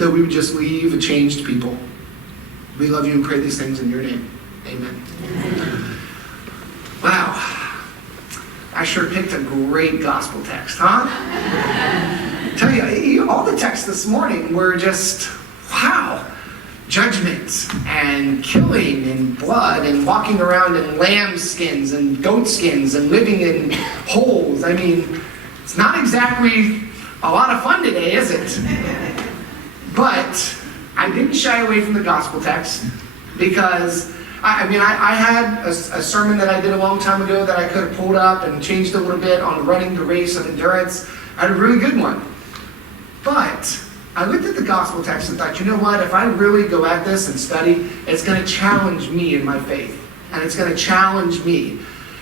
that we would just leave a changed people. We love you and pray these things in your name. Amen. Wow. I sure picked a great gospel text, huh? Tell you, all the texts this morning were just, wow. Judgment and killing and blood and walking around in lamb skins and goat skins and living in holes. I mean, it's not exactly a lot of fun today, is it? But I didn't shy away from the gospel text because, I had a sermon that I did a long time ago that I could have pulled up and changed a little bit on running the race of endurance. I had a really good one. But I looked at the gospel text and thought, you know what? If I really go at this and study, it's going to challenge me in my faith. And it's going to challenge me.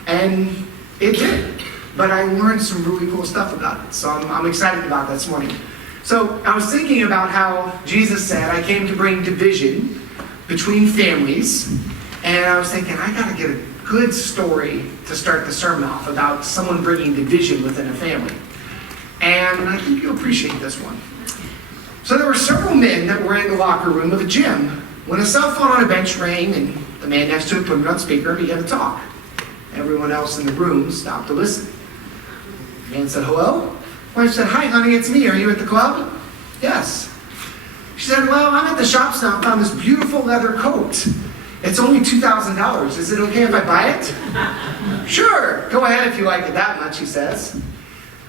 And it did. But I learned some really cool stuff about it. So I'm excited about that this morning. So I was thinking about how Jesus said, I came to bring division between families. And I was thinking, I got to get a good story to start the sermon off about someone bringing division within a family. And I think you'll appreciate this one. So there were several men that were in the locker room of a gym when a cell phone on a bench rang and the man next to it put it on speaker and began to talk. Everyone else in the room stopped to listen. The man said, hello? Wife said, hi honey, it's me. Are you at the club? Yes. She said, well, I'm at the shops now and found this beautiful leather coat. It's only $2,000. Is it okay if I buy it? Sure, go ahead if you like it that much, he says.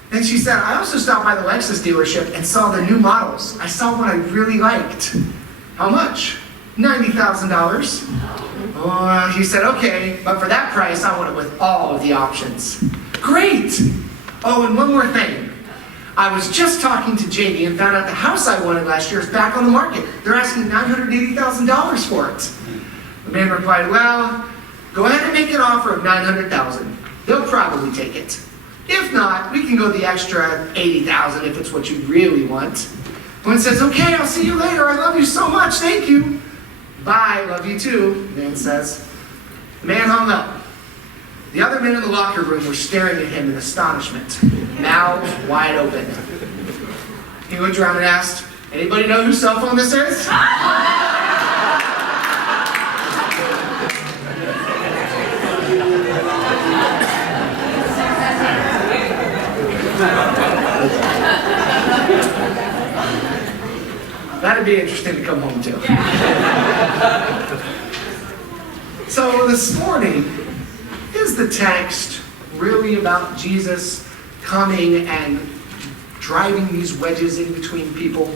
Then she said, I also stopped by the Lexus dealership and saw the new models. I saw one I really liked. How much? $90,000. Oh, he said, okay, but for that price, I want it with all of the options. Great. Oh, and one more thing. I was just talking to Jamie and found out the house I wanted last year is back on the market. They're asking $980,000 for it. The man replied, well, go ahead and make an offer of $900,000. They'll probably take it. If not, we can go the extra $80,000 if it's what you really want. One says, okay, I'll see you later. I love you so much. Thank you. Bye. Love you too, the man says. The man hung up. The other men in the locker room were staring at him in astonishment, mouths wide open. He looked around and asked, anybody know whose cell phone this is? That'd be interesting to come home to. So this morning, is the text really about Jesus coming and driving these wedges in between people?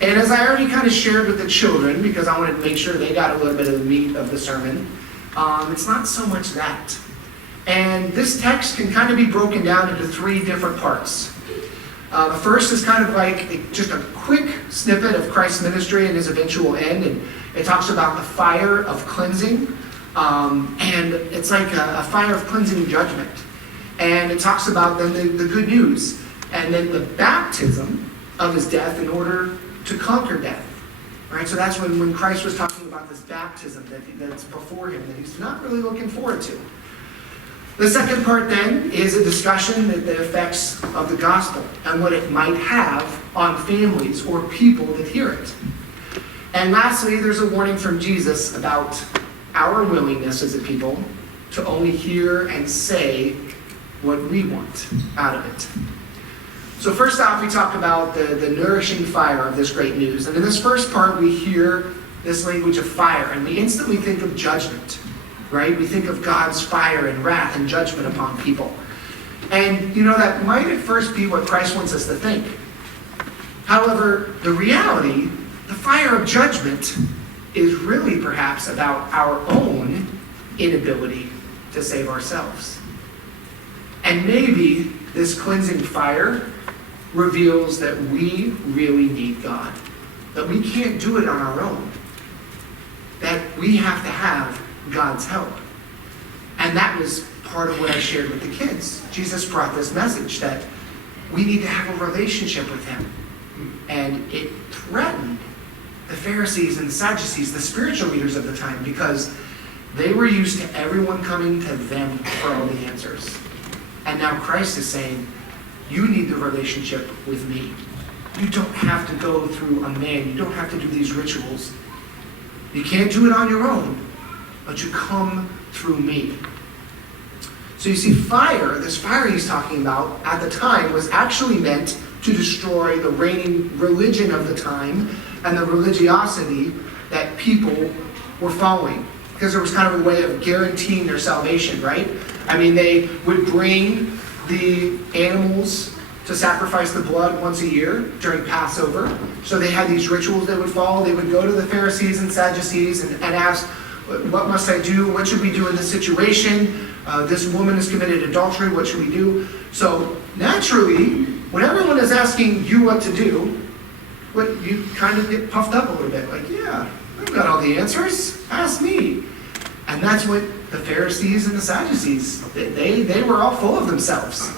And as I already kind of shared with the children, because I wanted to make sure they got a little bit of the meat of the sermon, it's not so much that. And this text can kind of be broken down into three different parts. The first is kind of like just a quick snippet of Christ's ministry and his eventual end. And it talks about the fire of cleansing. And it's like a fire of cleansing judgment. And it talks about then the good news. And then the baptism of his death in order to conquer death. Right? So that's when Christ was talking about this baptism that's before him, that he's not really looking forward to. The second part then is a discussion of the effects of the gospel and what it might have on families or people that hear it. And lastly, there's a warning from Jesus about our willingness as a people to only hear and say what we want out of it. So first off, we talk about the nourishing fire of this great news. And in this first part, we hear this language of fire, and we instantly think of judgment. Right? We think of God's fire and wrath and judgment upon people. And, that might at first be what Christ wants us to think. However, the reality, the fire of judgment, is really perhaps about our own inability to save ourselves. And maybe this cleansing fire reveals that we really need God. That we can't do it on our own. That we have to have God's help. And that was part of what I shared with the kids. Jesus brought this message that we need to have a relationship with him. And it threatened the Pharisees and the Sadducees, the spiritual leaders of the time, because they were used to everyone coming to them for all the answers. And now Christ is saying, you need the relationship with me. You don't have to go through a man. You don't have to do these rituals. You can't do it on your own, but you come through me. So you see, this fire he's talking about at the time was actually meant to destroy the reigning religion of the time and the religiosity that people were following. Because there was kind of a way of guaranteeing their salvation, right? I mean, they would bring the animals to sacrifice the blood once a year during Passover. So they had these rituals they would follow. They would go to the Pharisees and Sadducees and ask, what must I do? What should we do in this situation? This woman has committed adultery. What should we do? So naturally, when everyone is asking you what to do, you kind of get puffed up a little bit. Like, yeah, I've got all the answers. Ask me. And that's what the Pharisees and the Sadducees, they were all full of themselves.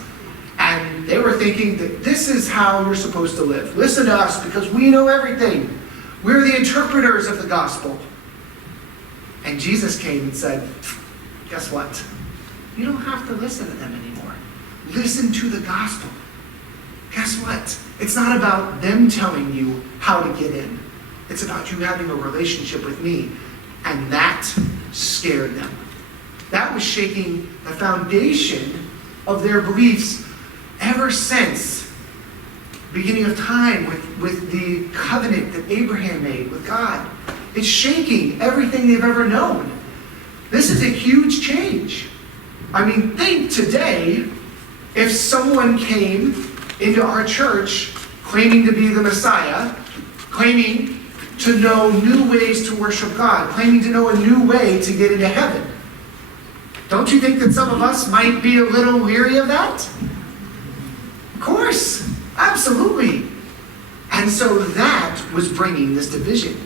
And they were thinking that this is how you're supposed to live. Listen to us because we know everything. We're the interpreters of the gospel. And Jesus came and said, guess what? You don't have to listen to them anymore. Listen to the gospel. Guess what? It's not about them telling you how to get in. It's about you having a relationship with me. And that scared them. That was shaking the foundation of their beliefs ever since the beginning of time with the covenant that Abraham made with God. It's shaking everything they've ever known. This is a huge change. I mean, think today, if someone came into our church claiming to be the Messiah, claiming to know new ways to worship God, claiming to know a new way to get into heaven. Don't you think that some of us might be a little weary of that? Of course, absolutely. And so that was bringing this division.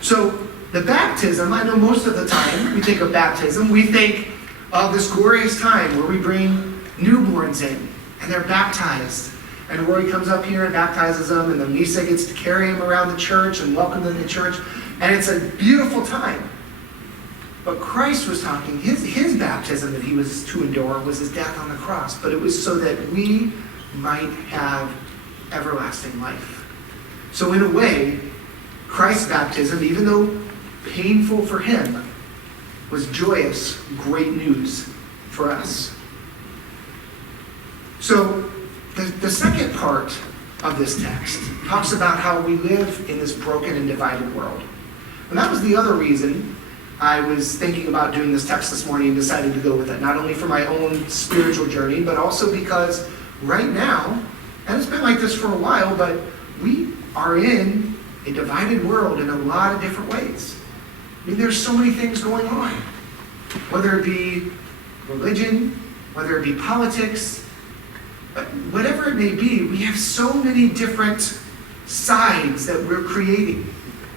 So the baptism, I know most of the time we think of baptism, we think of this glorious time where we bring newborns in and they're baptized. And Rory comes up here and baptizes them, and then Lisa gets to carry him around the church and welcome them to the church. And it's a beautiful time. But Christ was talking, his baptism that he was to endure was his death on the cross. But it was so that we might have everlasting life. So in a way, Christ's baptism, even though painful for him, was joyous, great news for us. So the second part of this text talks about how we live in this broken and divided world. And that was the other reason I was thinking about doing this text this morning and decided to go with it. Not only for my own spiritual journey, but also because right now, and it's been like this for a while, but we are in a divided world in a lot of different ways. I mean, there's so many things going on. Whether it be religion, whether it be politics, whatever it may be, we have so many different sides that we're creating.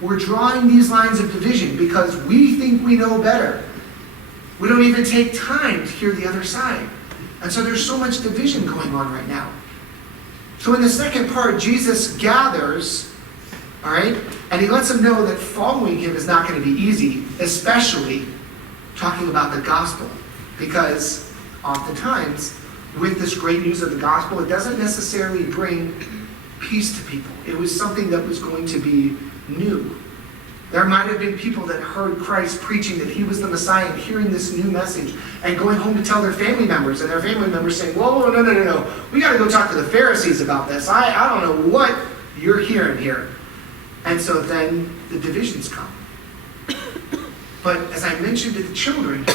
We're drawing these lines of division because we think we know better. We don't even take time to hear the other side. And so there's so much division going on right now. So in the second part, Jesus gathers, all right, and he lets them know that following him is not going to be easy, especially talking about the gospel. Because oftentimes, with this great news of the gospel, it doesn't necessarily bring peace to people. It was something that was going to be new. There might have been people that heard Christ preaching that he was the Messiah and hearing this new message and going home to tell their family members, and their family members saying, whoa, no. We got to go talk to the Pharisees about this. I don't know what you're hearing here. And so then the divisions come. But as I mentioned to the children,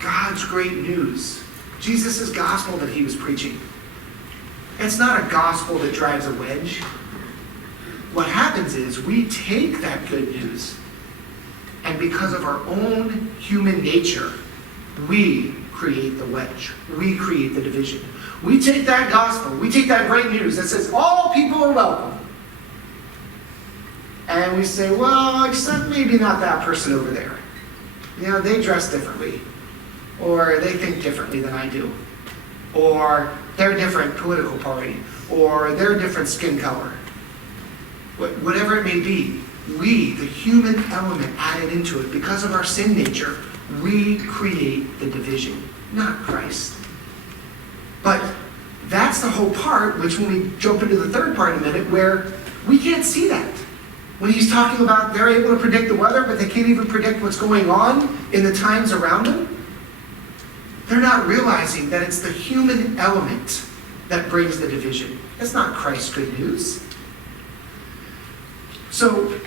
God's great news, Jesus' gospel that he was preaching, it's not a gospel that drives a wedge. What happens is we take that good news, and because of our own human nature, we create the wedge. We create the division. We take that gospel, we take that great news that says all people are welcome, and we say, well, except maybe not that person over there. You know, they dress differently, or they think differently than I do, or they're a different political party, or they're a different skin color. Whatever it may be, we, the human element added into it, because of our sin nature, we create the division, not Christ. But that that's the whole part, which when we jump into the third part in a minute, where we can't see that. When he's talking about they're able to predict the weather, but they can't even predict what's going on in the times around them, they're not realizing that it's the human element that brings the division. It's not Christ's good news. So,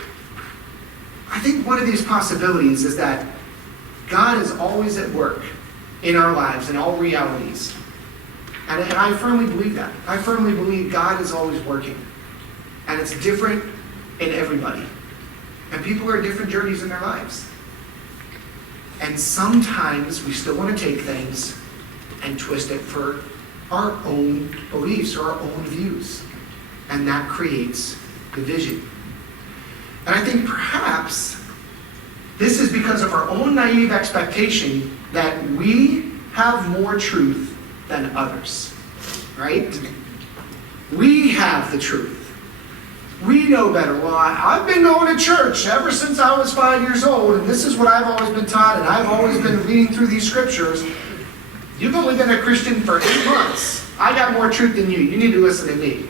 I think one of these possibilities is that God is always at work in our lives, in all realities. And I firmly believe that. I firmly believe God is always working. And it's different in everybody. And people are at different journeys in their lives. And sometimes we still want to take things and twist it for our own beliefs or our own views. And that creates division. And I think perhaps this is because of our own naive expectation that we have more truth than others. Right? We have the truth. We know better. Well, I've been going to church ever since I was 5 years old, and this is what I've always been taught, and I've always been reading through these scriptures. You've only been a Christian for 8 months. I got more truth than you. You need to listen to me.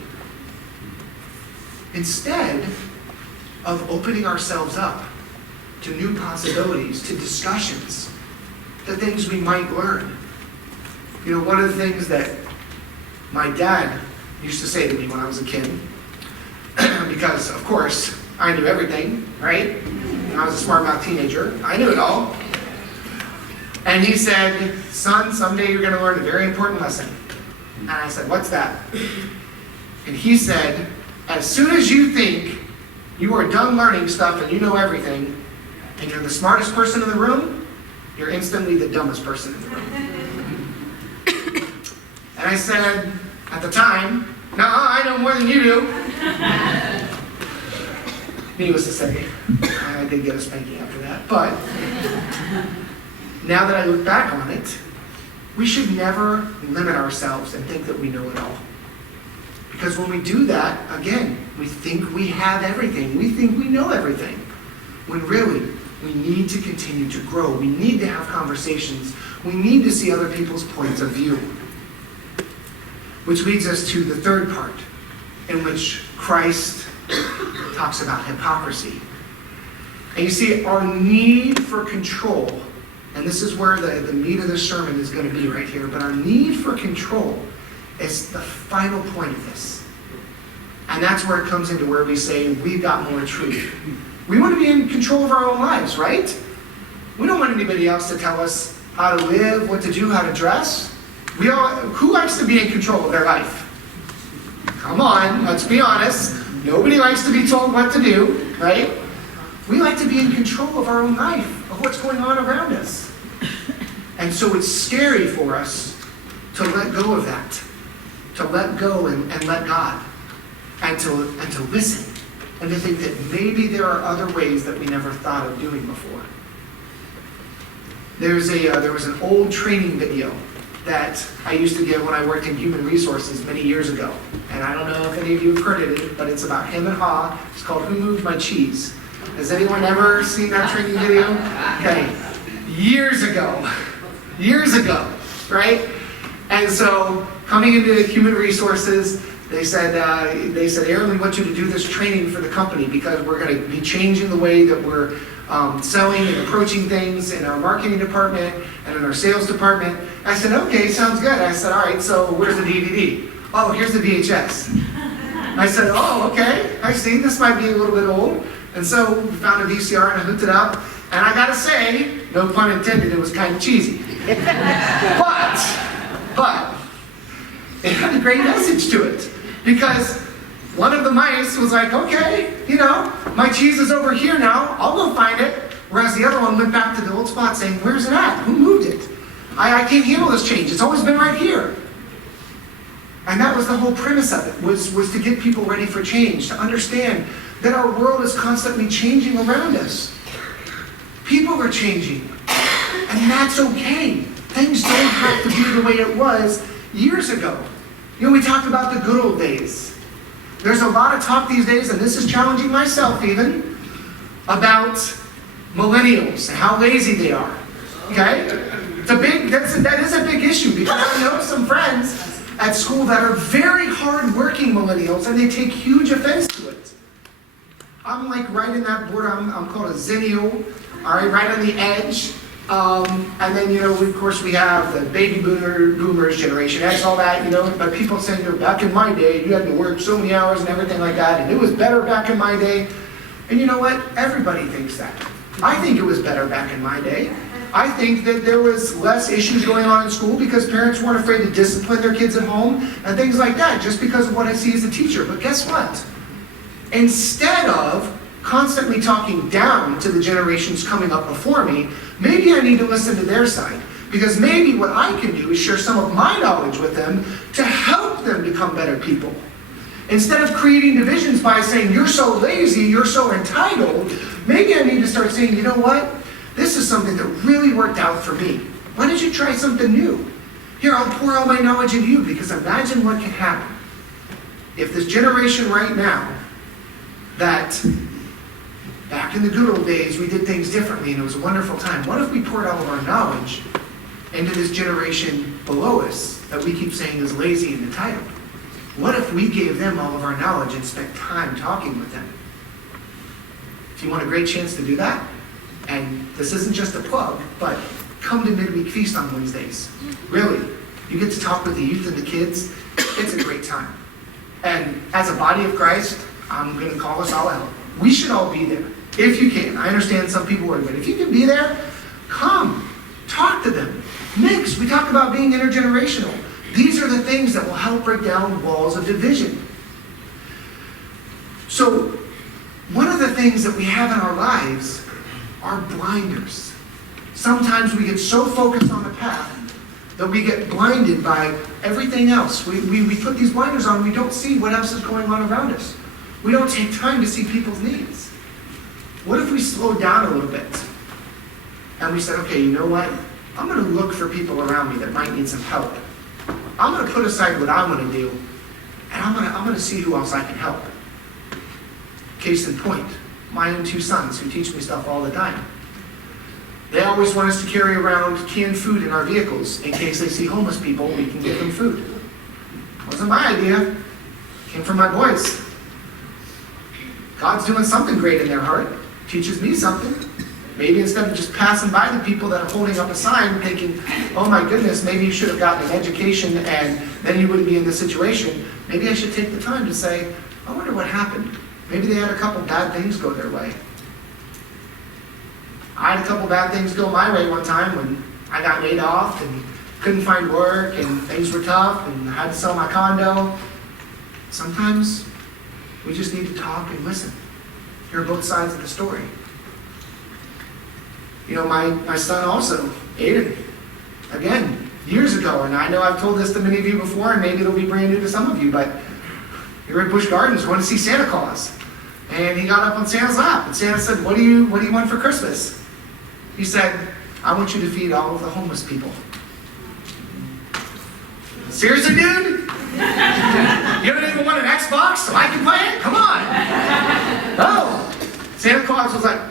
Instead of opening ourselves up to new possibilities, to discussions, to things we might learn. You know, one of the things that my dad used to say to me when I was a kid, because, of course, I knew everything, right? I was a smart mouth teenager. I knew it all. And he said, son, someday you're going to learn a very important lesson. And I said, what's that? And he said, as soon as you think you are done learning stuff and you know everything, and you're the smartest person in the room, you're instantly the dumbest person in the room. And I said, at the time, no, I know more than you do. Needless to say, I did get a spanking after that. But now that I look back on it, we should never limit ourselves and think that we know it all. Because when we do that, again, we think we have everything. We think we know everything. When really, we need to continue to grow. We need to have conversations. We need to see other people's points of view. Which leads us to the third part, in which Christ talks about hypocrisy. And you see, our need for control, and this is where the meat of the sermon is going to be right here, but our need for control is the final point of this. And that's where it comes into where we say, we've got more truth. We want to be in control of our own lives, right? We don't want anybody else to tell us how to live, what to do, how to dress. Who likes to be in control of their life? Come on, let's be honest. Nobody likes to be told what to do, right? We like to be in control of our own life, of what's going on around us. And so it's scary for us to let go of that, to let go and let God, and to listen, and to think that maybe there are other ways that we never thought of doing before. There was an old training video that I used to give when I worked in human resources many years ago. And I don't know if any of you have heard it, but it's about him and Ha. It's called Who Moved My Cheese? Has anyone ever seen that training video? Okay. Years ago, right? And so coming into human resources, they said, Aaron, we want you to do this training for the company because we're going to be changing the way that we're selling and approaching things in our marketing department and in our sales department. I said, okay, sounds good. I said, all right, so where's the DVD? Oh, here's the VHS. I said, oh, okay, I see, this might be a little bit old. And so we found a VCR and I hooked it up. And I gotta say, no pun intended, it was kind of cheesy. But it had a great message to it. Because one of the mice was like, okay, my cheese is over here now. I'll go find it. Whereas the other one went back to the old spot saying, where's it at? Who moved it? I can't handle this change. It's always been right here. And that was the whole premise of it, was to get people ready for change, to understand that our world is constantly changing around us. People are changing. And that's okay. Things don't have to be the way it was years ago. We talked about the good old days. There's a lot of talk these days, and this is challenging myself even, about millennials and how lazy they are. Okay? That is a big issue because I know some friends, at school that are very hard-working millennials, and they take huge offense to it. I'm like right in that border. I'm called a zennial, all right on the edge. And then, of course, we have the baby boomers, Generation X, all that, but people saying, back in my day, you had to work so many hours and everything like that, and it was better back in my day. And you know what? Everybody thinks that. I think it was better back in my day. I think that there was less issues going on in school because parents weren't afraid to discipline their kids at home and things like that, just because of what I see as a teacher. But guess what? Instead of constantly talking down to the generations coming up before me, maybe I need to listen to their side. Because maybe what I can do is share some of my knowledge with them to help them become better people. Instead of creating divisions by saying, you're so lazy, you're so entitled, maybe I need to start saying, you know what? This is something that really worked out for me. Why don't you try something new? Here, I'll pour all my knowledge into you, because imagine what can happen if this generation right now, that back in the good old days, we did things differently and it was a wonderful time. What if we poured all of our knowledge into this generation below us that we keep saying is lazy and entitled? What if we gave them all of our knowledge and spent time talking with them? If you want a great chance to do that, and this isn't just a plug, but come to Midweek Feast on Wednesdays. Really, you get to talk with the youth and the kids. It's a great time. And as a body of Christ, I'm going to call us all out. We should all be there, if you can. I understand some people worry, but if you can be there, come, talk to them, mix. We talk about being intergenerational. These are the things that will help break down walls of division. So, one of the things that we have in our lives are blinders. Sometimes we get so focused on the path that we get blinded by everything else. We put these blinders on, we don't see what else is going on around us. We don't take time to see people's needs. What if we slowed down a little bit and we said, okay, you know what? I'm going to look for people around me that might need some help. I'm going to put aside what I want to do, and I'm going to see who else I can help. Case in point, my own two sons who teach me stuff all the time. They always want us to carry around canned food in our vehicles in case they see homeless people, we can give them food. Wasn't my idea. Came from my boys. God's doing something great in their heart. Teaches me something. Maybe instead of just passing by the people that are holding up a sign thinking, oh my goodness, maybe you should have gotten an education and then you wouldn't be in this situation. Maybe I should take the time to say, I wonder what happened. Maybe they had a couple bad things go their way. I had a couple bad things go my way one time when I got laid off and couldn't find work and things were tough and I had to sell my condo. Sometimes we just need to talk and listen. Hear both sides of the story. You know, my son also, Aiden, again, years ago, and I know I've told this to many of you before, and maybe it'll be brand new to some of you, but we were at Busch Gardens, going to see Santa Claus. And he got up on Santa's lap, and Santa said, what do you want for Christmas? He said, I want you to feed all of the homeless people. Seriously, dude? You don't even want an Xbox so I can play it? Come on. Oh. Santa Claus was like,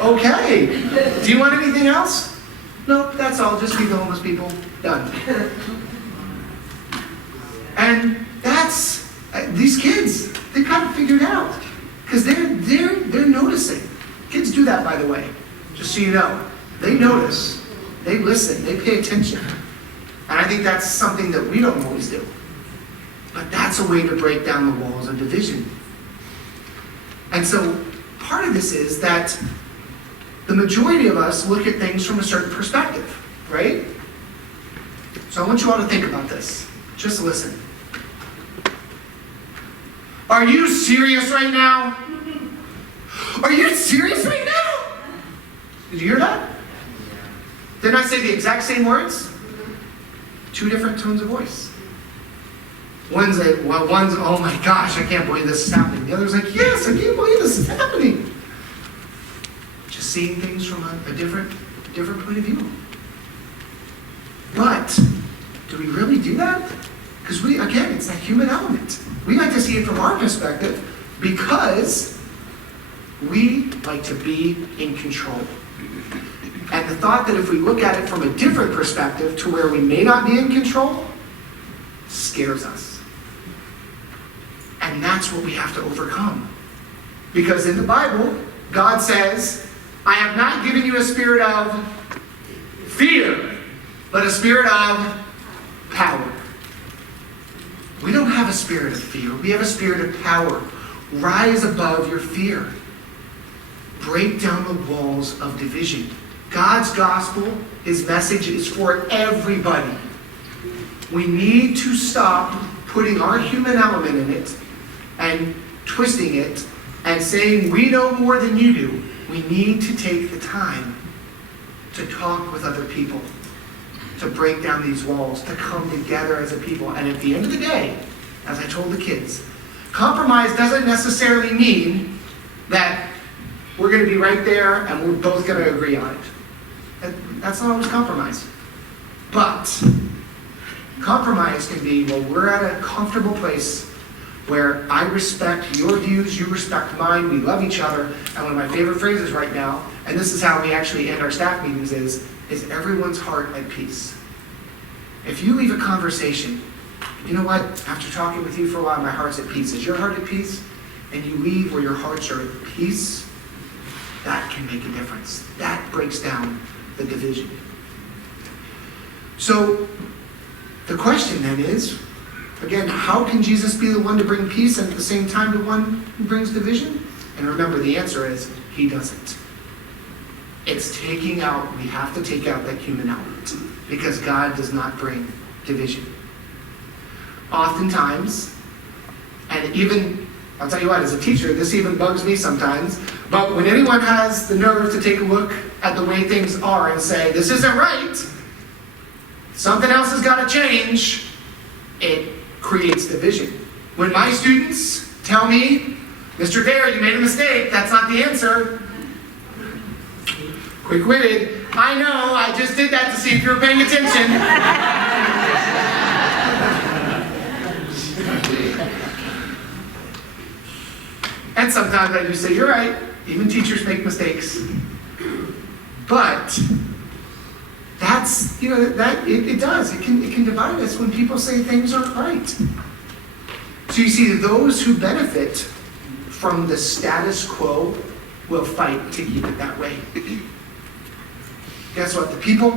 okay. Do you want anything else? Nope, that's all. Just feed the homeless people. Done. And that's, these kids, they got it figured out. Because they're noticing. Kids do that, by the way. Just so you know. They notice. They listen. They pay attention. And I think that's something that we don't always do. But that's a way to break down the walls of division. And so part of this is that the majority of us look at things from a certain perspective, right? So I want you all to think about this. Just listen. Are you serious right now? Are you serious right now? Did you hear that? Didn't I say the exact same words? Two different tones of voice. One's, oh my gosh, I can't believe this is happening. The other's like, yes, I can't believe this is happening. Just seeing things from a different point of view. But, do we really do that? Because again, it's that human element. We like to see it from our perspective because we like to be in control. And the thought that if we look at it from a different perspective to where we may not be in control, scares us. And that's what we have to overcome. Because in the Bible, God says, I have not given you a spirit of fear, but a spirit of power. We don't have a spirit of fear. We have a spirit of power. Rise above your fear. Break down the walls of division. God's gospel, his message is for everybody. We need to stop putting our human element in it and twisting it and saying we know more than you do. We need to take the time to talk with other people, to break down these walls, to come together as a people. And at the end of the day, as I told the kids, compromise doesn't necessarily mean that we're going to be right there and we're both going to agree on it. That's not always compromise. But compromise can be, well, we're at a comfortable place where I respect your views, you respect mine, we love each other. And one of my favorite phrases right now, and this is how we actually end our staff meetings, is everyone's heart at peace. If you leave a conversation, you know what, after talking with you for a while, my heart's at peace. Is your heart at peace? And you leave where your hearts are at peace, that can make a difference. That breaks down the division. So the question then is, again, how can Jesus be the one to bring peace and at the same time the one who brings division? And remember, the answer is, he doesn't. It's taking out, we have to take out that human element, because God does not bring division. Oftentimes, and even, I'll tell you what, as a teacher, this even bugs me sometimes, but when anyone has the nerve to take a look at the way things are and say, this isn't right, something else has got to change, it creates division. When my students tell me, Mr. Thayer, you made a mistake, that's not the answer. Quick-witted, I know, I just did that to see if you were paying attention. And sometimes I do say, you're right, even teachers make mistakes. But that's, it does. It can divide us when people say things aren't right. So you see, those who benefit from the status quo will fight to keep it that way. Guess what? The people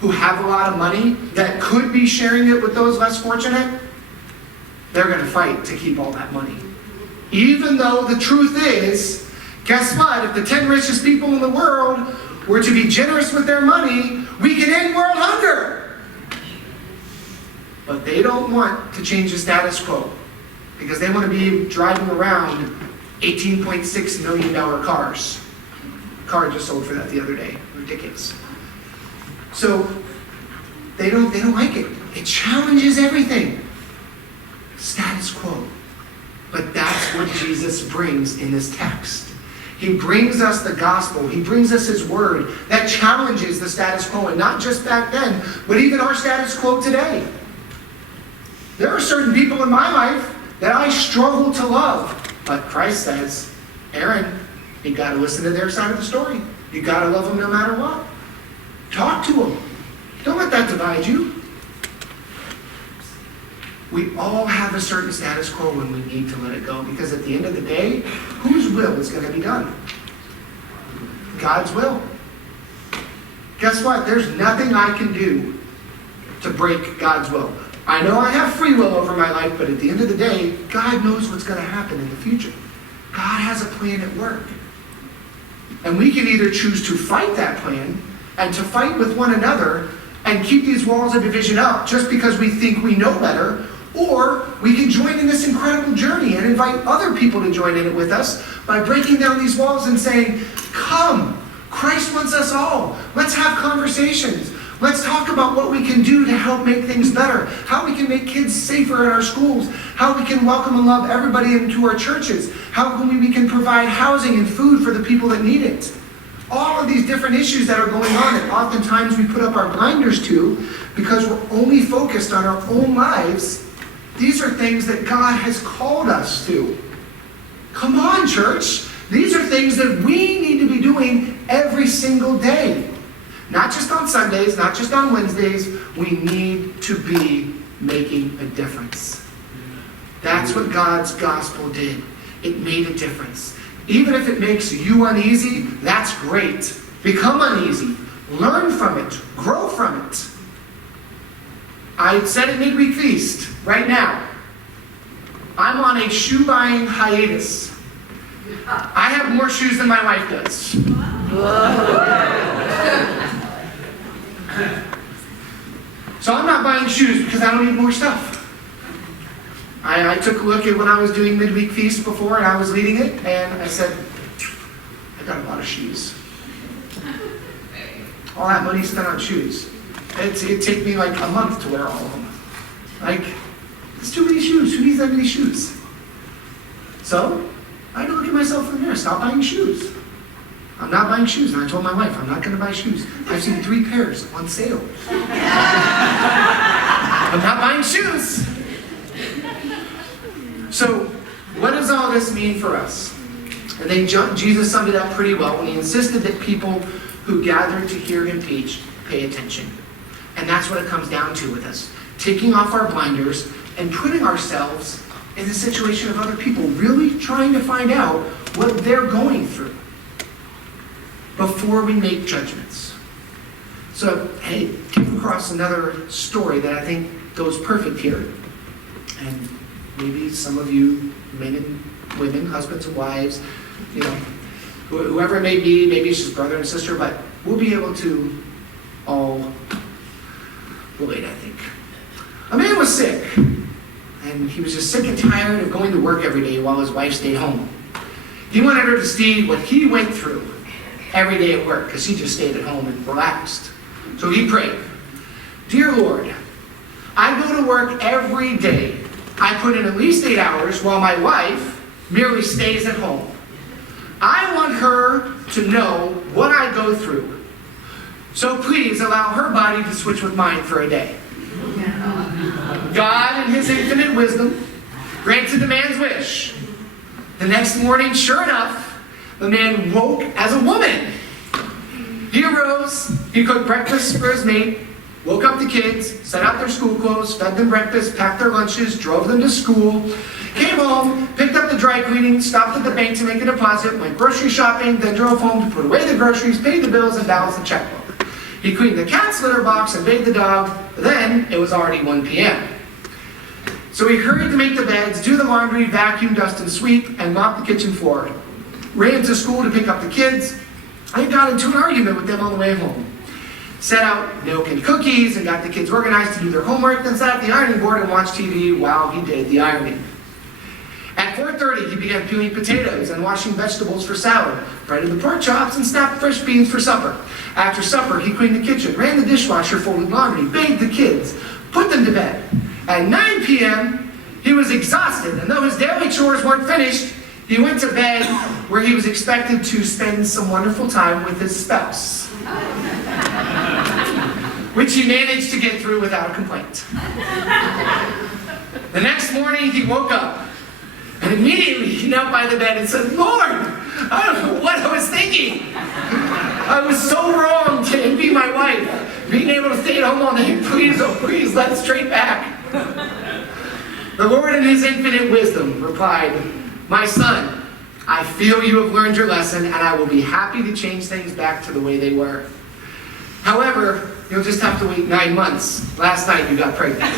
who have a lot of money that could be sharing it with those less fortunate, they're going to fight to keep all that money. Even though the truth is, guess what? If the 10 richest people in the world were to be generous with their money, we can end world hunger. But they don't want to change the status quo because they want to be driving around $18.6 million cars. Car just sold for that the other day. Ridiculous. So they don't like it. It challenges everything. Status quo. But that's what Jesus brings in this text. He brings us the gospel. He brings us his word that challenges the status quo, and not just back then, but even our status quo today. There are certain people in my life that I struggle to love, but Christ says, Aaron, you got to listen to their side of the story. You got to love them no matter what. Talk to them. Don't let that divide you. We all have a certain status quo when we need to let it go, because at the end of the day, whose will is going to be done? God's will. Guess what? There's nothing I can do to break God's will. I know I have free will over my life, but at the end of the day, God knows what's going to happen in the future. God has a plan at work. And we can either choose to fight that plan and to fight with one another and keep these walls of division up just because we think we know better, or we can join in this incredible journey and invite other people to join in it with us by breaking down these walls and saying, come, Christ wants us all. Let's have conversations. Let's talk about what we can do to help make things better, how we can make kids safer in our schools, how we can welcome and love everybody into our churches, how we can provide housing and food for the people that need it. All of these different issues that are going on that oftentimes we put up our blinders to because we're only focused on our own lives. These are things that God has called us to. Come on, church. These are things that we need to be doing every single day. Not just on Sundays, not just on Wednesdays. We need to be making a difference. That's what God's gospel did. It made a difference. Even if it makes you uneasy, that's great. Become uneasy. Learn from it. Grow from it. I said at Midweek Feast, right now, I'm on a shoe buying hiatus. I have more shoes than my wife does. So I'm not buying shoes because I don't need more stuff. I took a look at when I was doing Midweek Feast before and I was leading it, and I said, I got a lot of shoes. All that money spent on shoes. It'd take me like a month to wear all of them. Like, there's too many shoes. Who needs that many shoes? So, I had to look at myself in the mirror. Stop buying shoes. I'm not buying shoes. And I told my wife, I'm not going to buy shoes. I've seen 3 pairs on sale. I'm not buying shoes. So, what does all this mean for us? I think Jesus summed it up pretty well when he insisted that people who gathered to hear him teach pay attention. And that's what it comes down to with us. Taking off our blinders and putting ourselves in the situation of other people, really trying to find out what they're going through before we make judgments. So, I came across another story that I think goes perfect here. And maybe some of you, men and women, husbands and wives, whoever it may be, maybe it's just brother and sister, but we'll be able to all relate, I think. A man was sick, and he was just sick and tired of going to work every day while his wife stayed home. He wanted her to see what he went through every day at work, because he just stayed at home and relaxed. So he prayed, Dear Lord, I go to work every day. I put in at least 8 hours while my wife merely stays at home. I want her to know what I go through. So please allow her body to switch with mine for a day. God, in his infinite wisdom, granted the man's wish. The next morning, sure enough, the man woke as a woman. He arose, he cooked breakfast for his mate, woke up the kids, set out their school clothes, fed them breakfast, packed their lunches, drove them to school, came home, picked up the dry cleaning, stopped at the bank to make a deposit, went grocery shopping, then drove home to put away the groceries, paid the bills, and balanced the checkbook. He cleaned the cat's litter box and bathed the dog. Then it was already 1 p.m. So he hurried to make the beds, do the laundry, vacuum, dust, and sweep, and mop the kitchen floor. Ran to school to pick up the kids. I got into an argument with them on the way home. Set out milk and cookies and got the kids organized to do their homework, then sat at the ironing board and watched TV while he did the ironing. At 4:30, he began peeling potatoes and washing vegetables for salad, breaded the pork chops, and snapped fresh beans for supper. After supper, he cleaned the kitchen, ran the dishwasher, folded laundry, bathed the kids, put them to bed. At 9 p.m., he was exhausted, and though his daily chores weren't finished, he went to bed where he was expected to spend some wonderful time with his spouse, which he managed to get through without a complaint. The next morning, he woke up, and immediately he knelt by the bed and said, Lord, I don't know what I was thinking. I was so wrong to envy my wife, being able to stay at home all day. Please, oh please, let's straight back. The Lord in his infinite wisdom replied, My son, I feel you have learned your lesson, and I will be happy to change things back to the way they were. However, you'll just have to wait 9 months. Last night you got pregnant.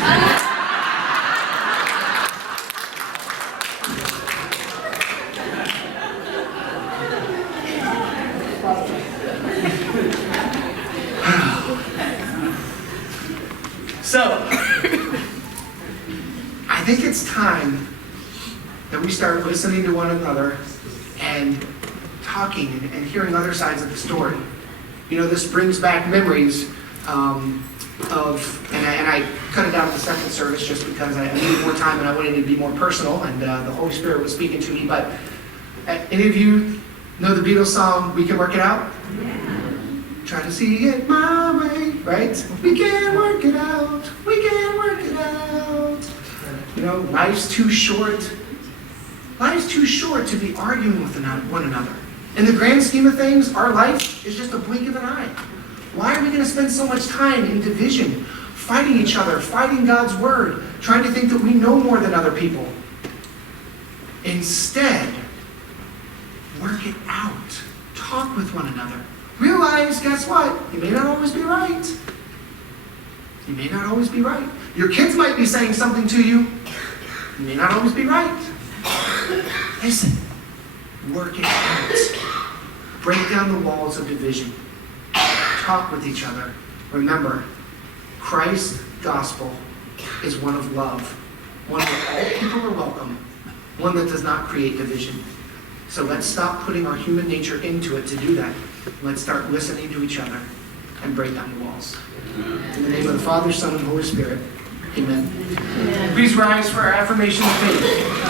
So, I think it's time that we start listening to one another and talking and hearing other sides of the story. You know, this brings back memories of, and I cut it out the second service just because I needed more time and I wanted it to be more personal, and the Holy Spirit was speaking to me. But any of you know the Beatles song, We Can Work It Out? Yeah. Try to see it my way, right? We can work it out. We can work it out. You know, life's too short. Life's too short to be arguing with one another. In the grand scheme of things, our life is just a blink of an eye. Why are we going to spend so much time in division, fighting each other, fighting God's word, trying to think that we know more than other people. Instead, work it out. Talk with one another. Realize, guess what? You may not always be right. You may not always be right. Your kids might be saying something to you. You may not always be right. Listen. Work it out. Break down the walls of division. Talk with each other. Remember, Christ's gospel is one of love. One where all people are welcome. One that does not create division. So let's stop putting our human nature into it to do that. Let's start listening to each other and break down the walls. In the name of the Father, Son, and Holy Spirit, amen. Please rise for our affirmation of faith.